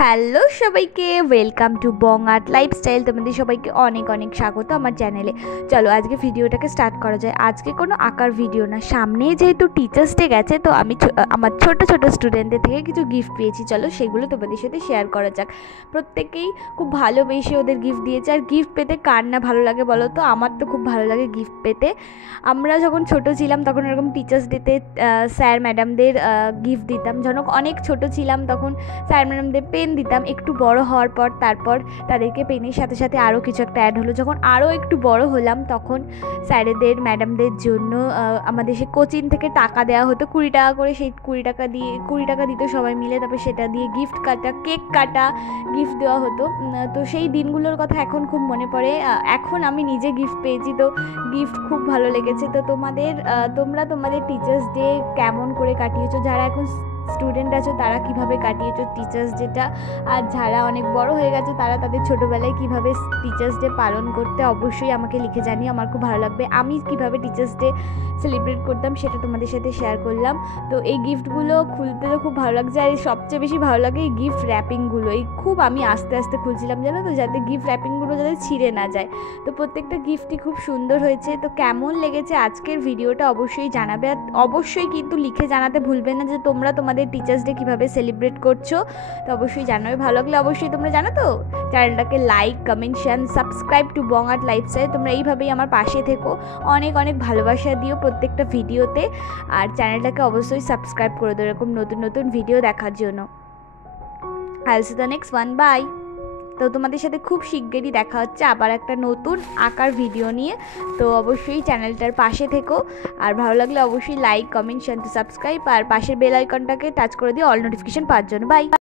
Hello সবাইকে, welcome to Bong art lifestyle. তোমাদের সবাইকে অনেক অনেক স্বাগত আমার চ্যানেলে। চলো আজকে ভিডিওটাকে স্টার্ট করা যায়। আজকে কোনো আঁকার ভিডিও না, সামনে যেহেতু টিচার্স ডে গেছে তো আমি আমার ছোট ছোট স্টুডেন্টদের থেকে কিছু গিফট পেয়েছি। চলো সেগুলো তোমাদের সাথে শেয়ার করা যাক। প্রত্যেকেই খুব ভালোবেসে ওদের গিফট দিয়েছে। আর গিফট পেতে কার না ভালো লাগে বলো তো? আমার তো খুব ভালো লাগে গিফট পেতে। আমরা যখন ছোট ছিলাম তখন এরকম টিচার্স ডেতে স্যার ম্যাডামদের গিফট দিতাম। যখন অনেক ছোট ছিলাম তখন স্যার ম্যাডামদের পেন দিতাম। একটু বড় হওয়ার পর তারপর তাদেরকে পেনের সাথে সাথে আরও কিছু একটা অ্যাড হলো। যখন আরও একটু বড় হলাম তখন স্যারেদের ম্যাডামদের জন্য আমাদের সে কোচিং থেকে টাকা দেওয়া হতো 20 টাকা করে। সেই 20 টাকা দিত সবাই মিলে, তারপর সেটা দিয়ে গিফট কাটা, কেক কাটা, গিফট দেওয়া হতো। তো সেই দিনগুলোর কথা এখন খুব মনে পড়ে। এখন আমি নিজে গিফট পেয়েছি, তো গিফট খুব ভালো লেগেছে। তো তোমরা তোমাদের টিচার্স ডে কেমন করে কাটিয়েছো? যারা এখন স্টুডেন্ট আছো তারা কিভাবে কাটিয়েছো টিচার্স ডেটা? আর যারা অনেক বড় হয়ে গেছে তারা তাদের ছোটোবেলায় কিভাবে টিচার্স ডে পালন করতে, অবশ্যই আমাকে লিখে জানিয়ে, আমার খুব ভালো লাগবে। আমি কিভাবে টিচার্স ডে সেলিব্রেট করতাম সেটা তোমাদের সাথে শেয়ার করলাম। তো এই গিফটগুলো খুলতে তো খুব ভালো লাগছে। আর সবচেয়ে বেশি ভালো লাগে এই গিফট র্যাপিংগুলো। খুব আমি আস্তে আস্তে খুলছিলাম জানো তো, যাতে গিফট র্যাপিংগুলো যাতে ছিঁড়ে না যায়। তো প্রত্যেকটা গিফটই খুব সুন্দর হয়েছে। তো কেমন লেগেছে আজকের ভিডিওটা অবশ্যই জানাবে। আর অবশ্যই কিন্তু লিখে জানাতে ভুলবে না যে তোমরা তোমাদের টিচার্স ডে কীভাবে সেলিব্রেট করছো। তো অবশ্যই জানাবে। ভালো লাগলে অবশ্যই তোমরা জানো তো, চ্যানেলটাকে like, comment, share, subscribe to Bong art lifestyle. তোমরা এইভাবেই আমার পাশে থেকো, অনেক অনেক ভালোবাসা দিও প্রত্যেকটা ভিডিওতে। আর চ্যানেলটাকে অবশ্যই সাবস্ক্রাইব করে দেবো এরকম নতুন নতুন ভিডিও দেখার জন্য। I will see the next one, bye. তো তোমাদের সাথে খুব শিগগিরই দেখা হচ্ছে আবার একটা নতুন আঁকার ভিডিও নিয়ে। তো অবশ্যই চ্যানেলটার পাশে থেকো। আর ভালো লাগলে অবশ্যই লাইক, কমেন্ট, শেয়ার, সাবস্ক্রাইব, আর পাশের বেল আইকনটাকে টাচ করে দিও অল নোটিফিকেশন পাওয়ার জন্য। বাই।